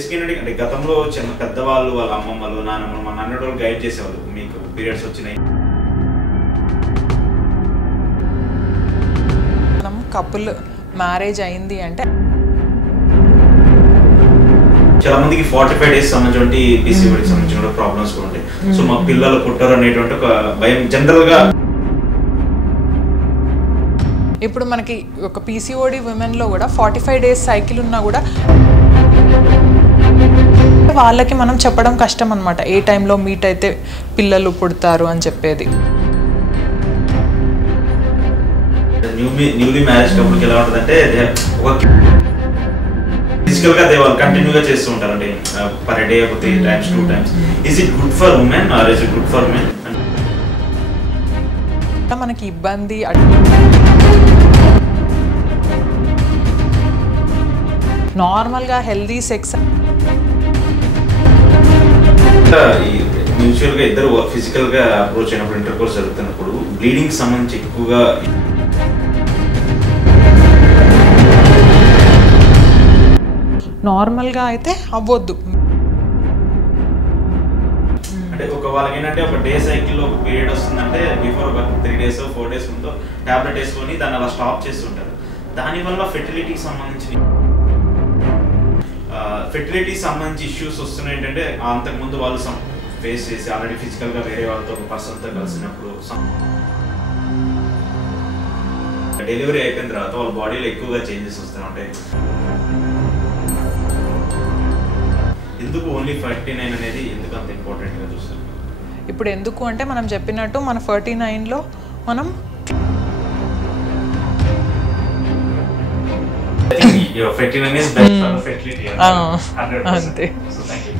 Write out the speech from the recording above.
అంటే గతంలో చిన్న పెద్దవాళ్ళు వాళ్ళ అమ్మమ్మలు నాన్నమ్మలు మా నాన్నోళ్ళు గైడ్ చేసేవాళ్ళు మీకు పీరియడ్స్ వచ్చినాయి మనం కపుల్ మ్యారేజ్ అయింది అంటే చాలా మందికి 45 days సంబంధించి పీసీఓడి సంబంధించిన ప్రాబ్లమ్స్ కూడా ఉంటాయి. సో మా పిల్లలు పుట్టారు అనేటువంటి ఒక భయం జనరల్ గా. ఇప్పుడు మనకి ఒక పీసీఓడి విమెన్ లో కూడా 45 days సైకిల్ ఉన్నా కూడా వాళ్ళకి మనం చెప్పడం కష్టం అన్నమాట, ఏ టైంలో మీట్ అయితే పిల్లలు పుడతారు అని చెప్పేది. న్యూలీ మ్యారేజ్ కపుల్కి ఎలా ఉంటుందంటే ఒక ఫిజికల్ గా వాళ్ళు కంటిన్యూగా చేస్తూ ఉంటారు అంటే పర్ డే ఒక 3 times 2 times. Is it good for women or is it good for men? మనకి ఇబ్బంది నార్మల్గా హెల్దీ సెక్స్ మ్యూచువల్ గా ఇద్దరు ఫిజికల్ గా అప్రోచ్ అయినప్పుడు ఇంటర్ కోర్స్ జరుగుతున్నప్పుడు బ్లీడింగ్ సంబంధించి ఎక్కువగా నార్మల్గా అయితే అవ్వద్దు. అంటే ఒక వాళ్ళకి ఏంటంటే ఒక డే సైకిల్లో ఒక పీరియడ్ వస్తుందంటే బిఫోర్ ఒక 3 days 4 days ముందు టాబ్లెట్ వేసుకొని దాన్ని అలా స్టాప్ చేస్తుంటారు. దానివల్ల ఫెర్టిలిటీకి సంబంధించి ఇష్యూస్ వస్తున్నాయి. ఏంటంటే అంతకుముందు వాళ్ళు ఫేస్ చేసి ఆల్రెడీ ఫిజికల్గా వేరే వాళ్ళతో ఒక పర్సన్తో కలిసినప్పుడు డెలివరీ అయిపోయిన తర్వాత వాళ్ళ బాడీలో ఎక్కువగా చేంజెస్ వస్తూ ఉంటాయి. ఎందుకు ఓన్లీ 39 అనేది ఎందుకు అంత ఇంపార్టెంట్గా చూస్తారు? ఇప్పుడు ఎందుకు అంటే మనం చెప్పినట్టు మన 39లో మనం fertility is best for fertility. 100%. అంతే. So thank you.